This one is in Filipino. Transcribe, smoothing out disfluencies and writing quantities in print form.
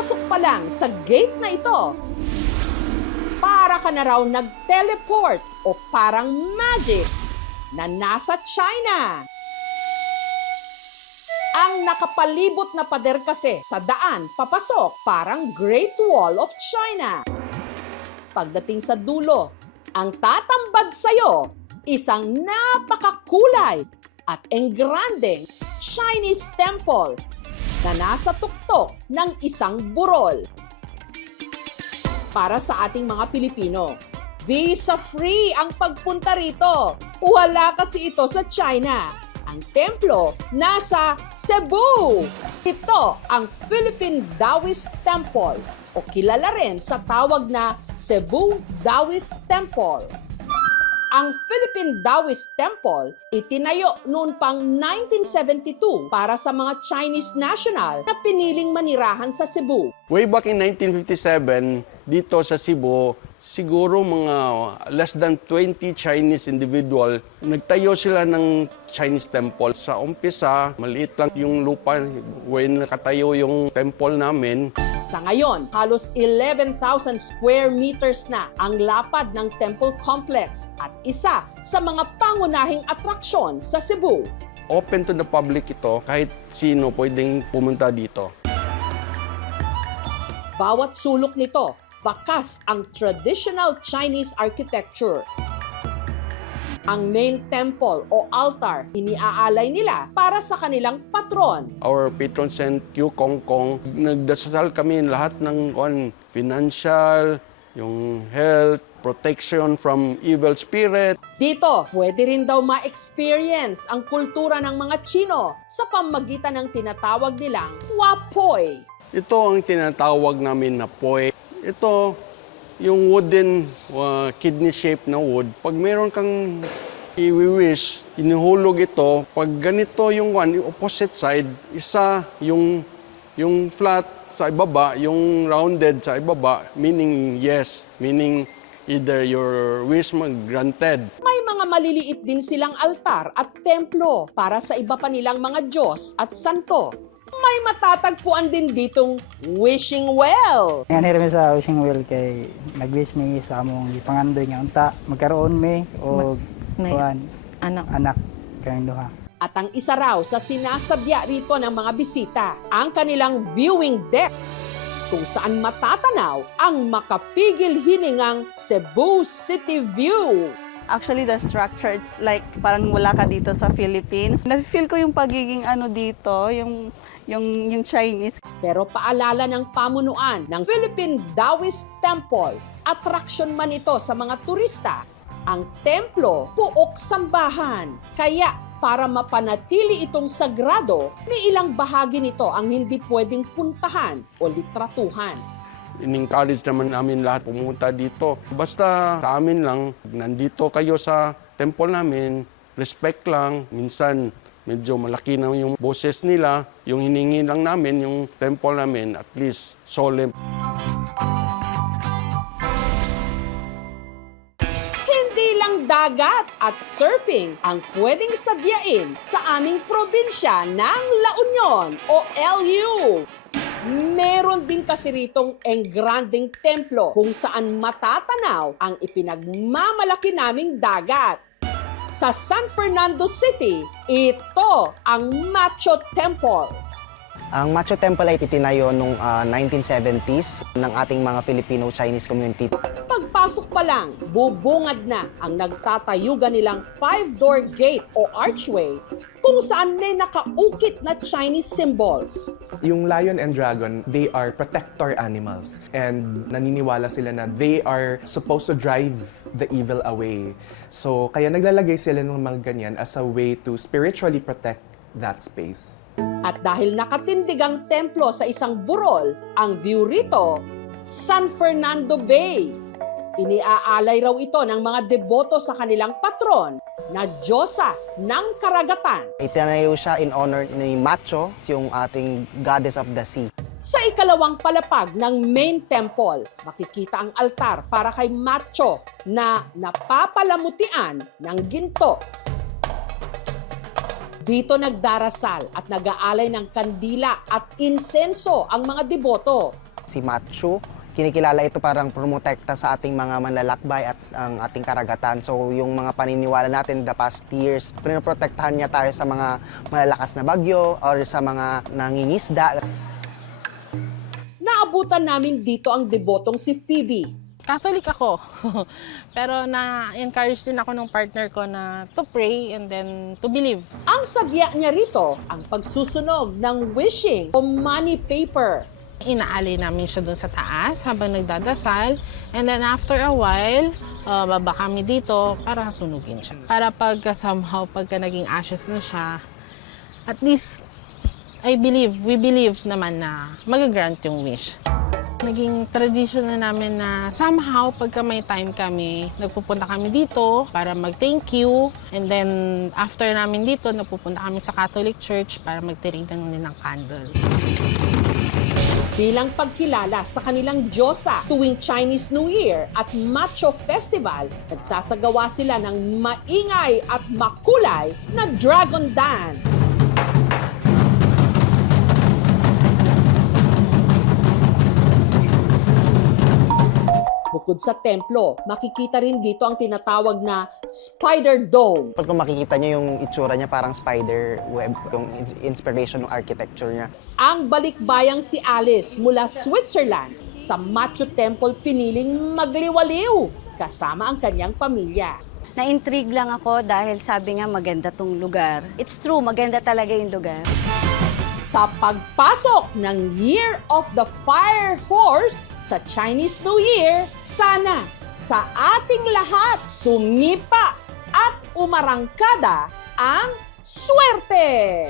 Pagpasok pa lang sa gate na ito, para ka na raw nag-teleport o parang magic na nasa China. Ang nakapalibot na pader kasi sa daan papasok parang Great Wall of China. Pagdating sa dulo, ang tatambad sa'yo, isang napakakulay at engrandeng Chinese temple na nasa tuktok ng isang burol. Para sa ating mga Pilipino, visa-free ang pagpunta rito. Wala kasi ito sa China. Ang templo nasa Cebu. Ito ang Philippine Taoist Temple o kilala rin sa tawag na Cebu Taoist Temple. Ang Philippine Taoist Temple itinayo noon pang 1972 para sa mga Chinese national na piniling manirahan sa Cebu. Way back in 1957, dito sa Cebu, siguro mga less than 20 Chinese individual, nagtayo sila ng Chinese temple. Sa umpisa, maliit lang yung lupa when nakatayo yung temple namin. Sa ngayon, halos 11,000 square meters na ang lapad ng temple complex at isa sa mga pangunahing atraksyon sa Cebu. Open to the public ito, kahit sino pwedeng pumunta dito. Bawat sulok nito, bakas ang traditional Chinese architecture. Ang main temple o altar, iniaalay nila para sa kanilang patron. Our patron saint Q Kong Kong, nagdasal kami lahat ng financial, yung health, protection from evil spirit. Dito, pwede rin daw ma-experience ang kultura ng mga Chino sa pamamagitan ng tinatawag nilang Wapoy. Ito ang tinatawag namin na poy. Ito, yung wooden kidney shape na wood. Pag meron kang i-wish, inuhulog ito. Pag ganito yung opposite side, isa yung flat sa ibaba, yung rounded sa ibaba, meaning yes, meaning either your wish granted. May mga maliliit din silang altar at templo para sa iba pa nilang mga Diyos at santo. May matatagpuan din ditong wishing well. Yan hirami sa wishing well kay nag-wish mi sa among ipangandoy nga unta magkaroon mi o may anak kayong duha. At ang isa raw sa sinasadya rito ng mga bisita, ang kanilang viewing deck, kung saan matatanaw ang makapigil hiningang Cebu City view. Actually, the structure, it's like parang wala ka dito sa Philippines. Na-feel ko yung pagiging dito, yung Chinese. Pero paalala ng pamunuan ng Philippine Taoist Temple, attraction man ito sa mga turista, ang templo puok sambahan. Kaya para mapanatili itong sagrado, may ilang bahagi nito ang hindi pwedeng puntahan o litratuhan. In-encourage naman namin lahat pumunta dito. Basta sa amin lang, nandito kayo sa temple namin, respect lang. Minsan, medyo malaki na yung boses nila. Yung hiningi lang namin, yung temple namin, at least solemn. Hindi lang dagat at surfing ang pwedeng sadyain sa aming probinsya ng La Union o LU. Meron din kasi ritong engrandeng templo kung saan matatanaw ang ipinagmamalaki naming dagat. Sa San Fernando City, ito ang Macho Temple. Ang Macho Temple ay itinayo noong 1970s ng ating mga Filipino-Chinese community. Pagpasok pa lang, bubungad na ang nagtatayugan nilang 5-door gate o archway kung saan may nakaukit na Chinese symbols. Yung lion and dragon, they are protector animals. And naniniwala sila na they are supposed to drive the evil away. So, kaya naglalagay sila ng mga ganyan as a way to spiritually protect that space. At dahil nakatindig ang templo sa isang burol, ang view rito, San Fernando Bay. Iniaalay raw ito ng mga deboto sa kanilang patron na Diyosa ng Karagatan. Itinayo siya in honor ni Macho, yung ating goddess of the sea. Sa ikalawang palapag ng main temple, makikita ang altar para kay Macho na napapalamutian ng ginto. Dito nagdarasal at nag-aalay ng kandila at insenso ang mga deboto. Si Machu, kinikilala ito parang promotekta sa ating mga manlalakbay at ang ating karagatan. So yung mga paniniwala natin the past years, pinoprotektahan niya tayo sa mga malalakas na bagyo or sa mga nangingisda. Naabutan namin dito ang debotong si Phoebe. Catholic ako. Pero na-encourage din ako ng partner ko na to pray and then to believe. Ang sadya niya rito, ang pagsusunog ng wishing o money paper. Inaali namin siya dun sa taas habang nagdadasal. And then after a while, baba kami dito para sunugin siya. Para somehow pagka naging ashes na siya, at least we believe naman na mag-grant yung wish. Naging tradition na namin na somehow pagka may time kami, nagpupunta kami dito para mag-thank you. And then after namin dito, nagpupunta kami sa Catholic Church para magtirig ng candle. Bilang pagkilala sa kanilang Diyosa tuwing Chinese New Year at Macho Festival, nagsasagawa sila ng maingay at makulay na Dragon Dance. Bukod sa templo, makikita rin dito ang tinatawag na Spider Dome. Kung makikita niyo yung itsura niya parang spider web, yung inspiration ng architecture niya. Ang balikbayang si Alice mula Switzerland sa Machu Temple piniling magliwaliw kasama ang kanyang pamilya. Na-intrigue lang ako dahil sabi nga maganda tong lugar. It's true, maganda talaga yung lugar. Sa pagpasok ng Year of the Fire Horse sa Chinese New Year, sana sa ating lahat sumipa at umarangkada ang swerte!